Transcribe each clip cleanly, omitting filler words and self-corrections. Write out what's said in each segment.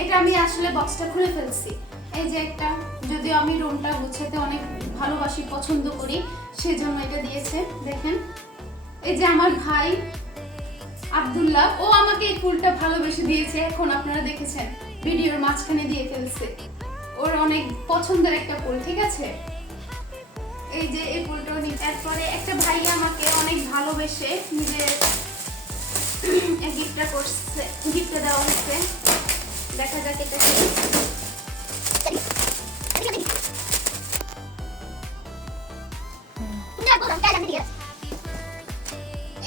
এটা আমি আসলে বক্সটা খুলে ফেলছি। এই যে একটা, যদিও আমি রুমটা গুছাতে অনেক ভালোবাসি, পছন্দ করি, সেজন্য এটা দিয়েছে। দেখেন, এই যে আমার ভাই আব্দুল্লাহ, ও আমাকে এই ফুলটা ভালোবেসে দিয়েছে। এখন আপনারা দেখেছেন ভিডিওর মাঝখানে দিয়ে ফেলছে। ওর অনেক পছন্দের একটা ফুল, ঠিক আছে। এই যে এই ফুলটাও নি। এরপরে একটা ভাই আমাকে অনেক ভালোবেসে নিজে গিফটটা করছে, গিফটটা দেওয়া হচ্ছে। দেখা যাক এটা কি।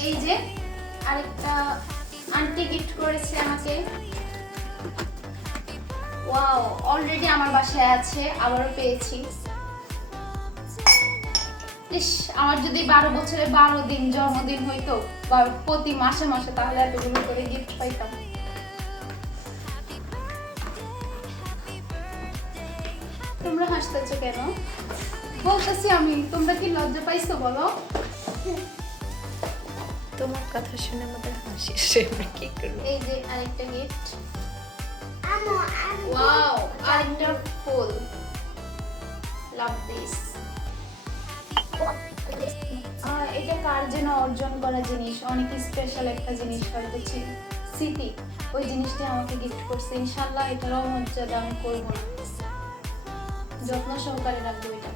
এই যে আরেকটা আন্টি গিফট করেছে আমাকে। ওয়াও, অলরেডি আমার বাসায় আছে, আবারও পেয়েছি। ইস, আমার যদি 12 বছরে 12 দিন জন্মদিন হইতো বা প্রতি মাসে মাসে, তাহলে এতগুলো করে গিফট পাইতাম। তোমরা হাসতেছো কেন? বলতেছি আমি, তোমরা কি লজ্জা পাইছো বলো? তোমার কথা শুনে আমাদের হাসি আসে, আমরা কি করব? এই যে আরেকটা গিফট। ওয়াও, আরেকটা ফুল। Love this. এটা কার যেন অর্জন করা জিনিস, অনেক স্পেশাল একটা জিনিস, হয়তো স্মৃতি। ওই জিনিসটা আমাকে গিফট করছে। ইনশাআল্লাহ এটারও মর্যাদা আমি করবো না, যত্ন সহকারে রাখবো এটা।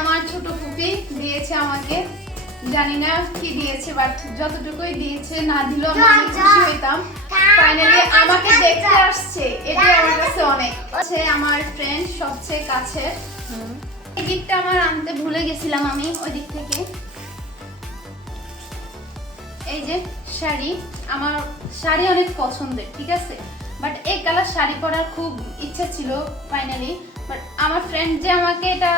আমার ছোট ফুপি দিয়েছে আমাকে, জানি না কি দিয়েছে, বাট যতটুকুই দিয়েছে, না দিলেও আমি খুশি হইতাম। ফাইনালি আমাকে দেখতে আসছে, এটা আমার কাছে অনেক। আছে আমার ফ্রেন্ড, সবচেয়ে কাছের। এই গিফটটা আমার আনতে ভুলে গেছিলাম আমি ওই দিক থেকে। এই যে শাড়ি, আমার শাড়ি অনেক পছন্দের, ঠিক আছে, বাট এই কালার শাড়ি পরার খুব ইচ্ছা ছিল ফাইনালি। বাট আমার ফ্রেন্ড যে আমাকে এটা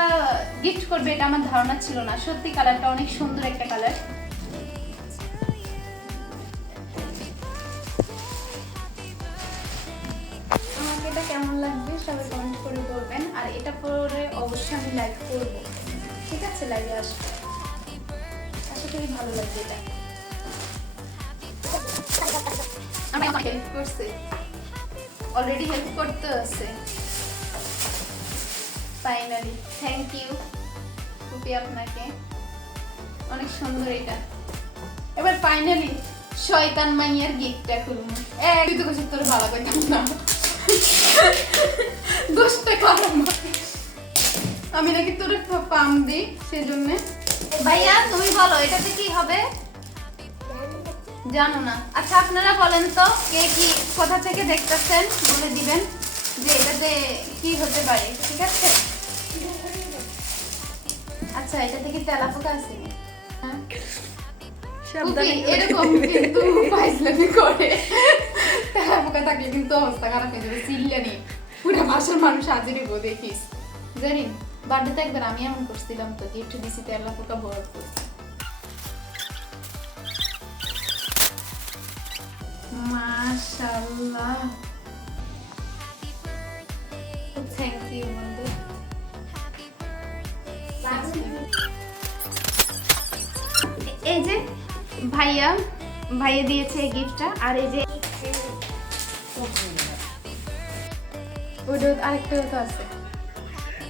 গিফট করবে, এটা আমার ধারণা ছিল না। সত্যি কালারটা অনেক সুন্দর একটা কালার। আমাকে এটা কেমন লাগবে সবাই কমেন্ট করে বলবেন। আর এটা পরে অবশ্যই আমি লাইক করব, ঠিক আছে, লাইভে আসবো। আশা করি ভালো লাগবে এটা। আমি আমাকে হেল্প করছে, অলরেডি হেল্প করতে আছে। ফাইনালি থ্যাংক ইউ ফুপি, আপনাকে অনেক সুন্দর এটা। এবার ফাইনালি শয়তান মাইয়ার গিফটটা খুলুন। তুই তো কিছু তোর ভালো করতাম না, দোষটা কারণ আমি নাকি তোর পাম দিই, সেজন্য। ভাইয়া তুমি বলো এটাতে কি হবে? জানো না? আচ্ছা আপনারা বলেন তো, কে কি কোথা থেকে দেখতেছেন, বলে দিবেন যে এটাতে কি হতে পারে, ঠিক আছে। আচ্ছা, এটা থেকে তেলাপোকা আছে। হ্যাঁ, এরকম কিন্তু ফাইজলামি করে। তেলাপোকা থাকলে কিন্তু অবস্থা খারাপ হয়ে যাবে, চিল্লানি পুরো ভাষার মানুষ হাজিরে গো, দেখিস। জানি বার্থডেতে একবার আমি এমন করছিলাম, তো গিফট দিছি তেলাপোকা ভরপুর। মাশাআল্লাহ, থ্যাংক ইউ বন্ধু। এই যে ভাইয়া দিয়েছে এই গিফটটা। আর এই যে ওটা আরেকটা তো আছে।